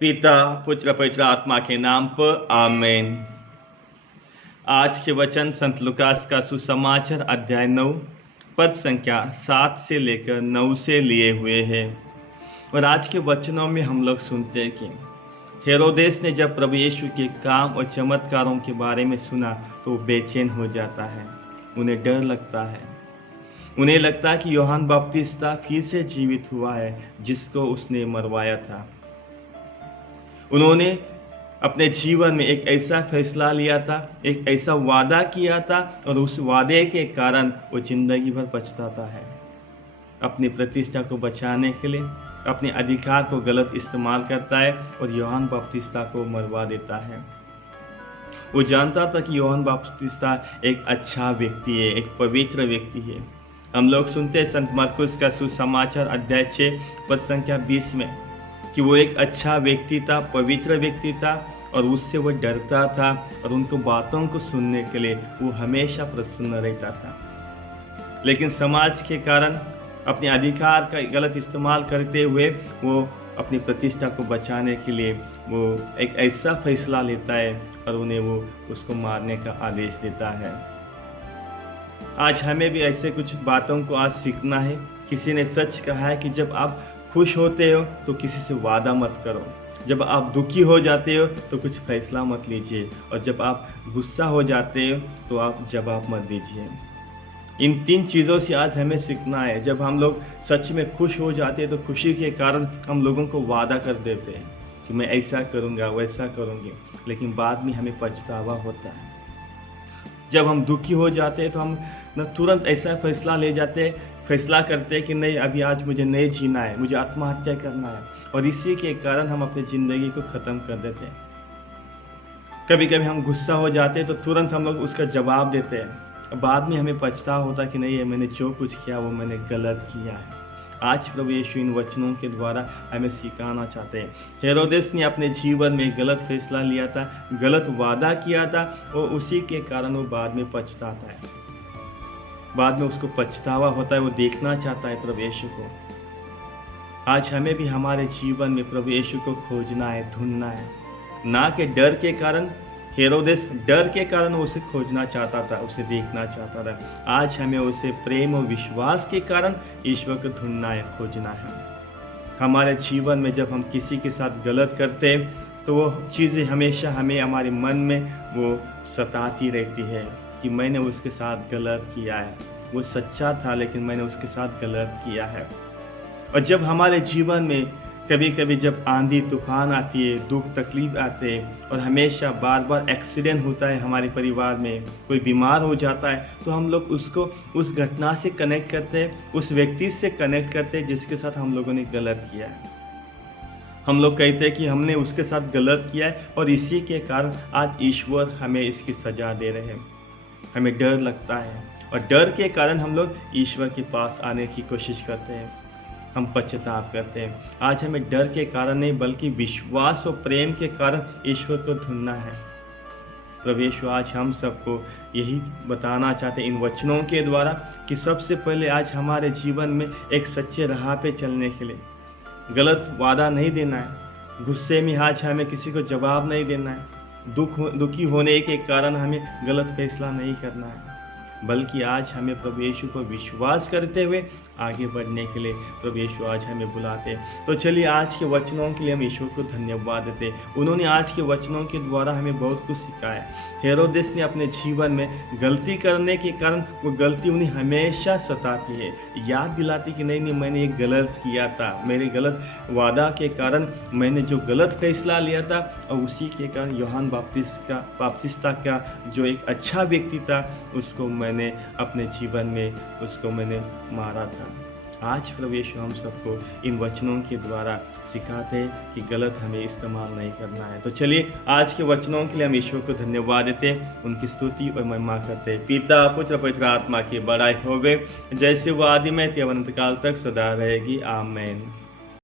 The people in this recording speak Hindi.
पिता पुत्र पवित्र आत्मा के नाम पर आमीन। आज के वचन संत लूकास का सुसमाचार अध्याय 9 पद संख्या 7 से लेकर 9 से लिए हुए हैं। और आज के वचनों में हम लोग सुनते हैं कि हेरोदेस ने जब प्रभु यीशु के काम और चमत्कारों के बारे में सुना तो वो बेचैन हो जाता है। उन्हें डर लगता है। उन्हें लगता है कि यूहन्ना बपतिस्ता फिर से जीवित हुआ है जिसको उसने मरवाया था। उन्होंने अपने जीवन में एक ऐसा फैसला लिया था, एक ऐसा वादा किया था और उस वादे के कारण वो जिंदगी भर पछताता है। अपनी प्रतिष्ठा को बचाने के लिए अपने अधिकार को गलत इस्तेमाल करता है और यूहन्ना बपतिस्ता को मरवा देता है। वो जानता था कि यूहन्ना बपतिस्ता एक अच्छा व्यक्ति है, एक पवित्र व्यक्ति है। हम लोग सुनते हैं संत मरकुस का सुसमाचार अध्याय 6 पद संख्या 20 में कि वो एक अच्छा व्यक्ति था, पवित्र व्यक्ति था और उससे वो डरता था और उनको बातों को सुनने के लिए वो हमेशा प्रसन्न रहता था। लेकिन समाज के कारण अपने अधिकार का गलत इस्तेमाल करते हुए वो अपनी प्रतिष्ठा को बचाने के लिए वो एक ऐसा फैसला लेता है और उन्हें वो उसको मारने का आदेश देता है। आज हमें भी ऐसे कुछ बातों को आज सीखना है। किसी ने सच कहा है कि जब आप खुश होते हो तो किसी से वादा मत करो, जब आप दुखी हो जाते हो तो कुछ फैसला मत लीजिए और जब आप गुस्सा हो जाते हो तो आप जवाब मत दीजिए। इन 3 चीज़ों से आज हमें सीखना है। जब हम लोग सच में खुश हो जाते हैं तो खुशी के कारण हम लोगों को वादा कर देते हैं कि मैं ऐसा करूँगा वैसा करूँगी, लेकिन बाद में हमें पछतावा होता है। जब हम दुखी हो जाते हैं तो हम तुरंत ऐसा फैसला ले जाते हैं, फैसला करते हैं कि नहीं, अभी आज मुझे नहीं जीना है, मुझे आत्महत्या करना है, और इसी के कारण हम अपनी ज़िंदगी को ख़त्म कर देते हैं। कभी कभी हम गुस्सा हो जाते हैं तो तुरंत हम लोग उसका जवाब देते हैं। बाद में हमें पछतावा होता है कि नहीं, मैंने जो कुछ किया वो मैंने गलत किया है। आज प्रभु यीशु इन वचनों के द्वारा हमें सिखाना चाहते हैं। हेरोदेस ने अपने जीवन में गलत फैसला लिया था, गलत वादा किया था और उसी के कारण वो बाद में पछताता है। बाद में उसको पछतावा होता है, वो देखना चाहता है प्रभु यीशु को। आज हमें भी हमारे जीवन में प्रभु यीशु को खोजना है, ढूंढना है, ना कि डर के कारण। हेरोदेस डर के कारण उसे खोजना चाहता था, उसे देखना चाहता था। आज हमें उसे प्रेम और विश्वास के कारण ईश्वर को ढूंढना है, खोजना है। हमारे जीवन में जब हम किसी के साथ गलत करते हैं तो वो चीज़ें हमेशा हमें हमारे मन में वो सताती रहती है कि मैंने उसके साथ गलत किया है, वो सच्चा था लेकिन मैंने उसके साथ गलत किया है। और जब हमारे जीवन में कभी कभी जब आंधी तूफान आती है, दुख तकलीफ आते हैं और हमेशा बार बार एक्सीडेंट होता है हमारे परिवार में, कोई बीमार हो जाता है, तो हम लोग उसको उस घटना से कनेक्ट करते हैं, उस व्यक्ति से कनेक्ट करते हैं जिसके साथ हम लोगों ने गलत किया है। हम लोग कहते हैं कि हमने उसके साथ गलत किया है और इसी के कारण आज ईश्वर हमें इसकी सज़ा दे रहे हैं। हमें डर लगता है और डर के कारण हम लोग ईश्वर के पास आने की कोशिश करते हैं, हम पश्चाताप करते हैं। आज हमें डर के कारण नहीं बल्कि विश्वास और प्रेम के कारण ईश्वर को ढूंढना है। प्रभु यीशु आज हम सबको यही बताना चाहते हैं इन वचनों के द्वारा कि सबसे पहले आज हमारे जीवन में एक सच्चे राह पे चलने के लिए गलत वादा नहीं देना है, गुस्से में आज हमें किसी को जवाब नहीं देना है, दुखी होने के कारण हमें गलत फैसला नहीं करना है, बल्कि आज हमें प्रभु यीशु को विश्वास करते हुए आगे बढ़ने के लिए प्रभु यीशु आज हमें बुलाते हैं। तो चलिए आज के वचनों के लिए हम ईश्वर को धन्यवाद देते हैं। उन्होंने आज के वचनों के द्वारा हमें बहुत कुछ सिखाया। हेरोदेस ने अपने जीवन में गलती करने के कारण वो गलती उन्हें हमेशा सताती है, याद दिलाती कि नहीं मैंने ये गलत किया था, मेरे गलत वादा के कारण मैंने जो गलत फैसला लिया था और उसी के कारण यूहन्ना बपतिस्ता का जो एक अच्छा व्यक्ति था उसको मैंने अपने जीवन में उसको मैंने मारा था। आज प्रभु यीशु हम सबको इन वचनों के द्वारा सिखाते हैं कि गलत हमें इस्तेमाल नहीं करना है। तो चलिए आज के वचनों के लिए हम ईश्वर को धन्यवाद देते हैं, उनकी स्तुति और महिमा करते हैं। पिता पुत्र पवित्र आत्मा की बड़ाई होवे, जैसे वो आदि में थी अनंत काल तक सदा रहेगी। आमीन।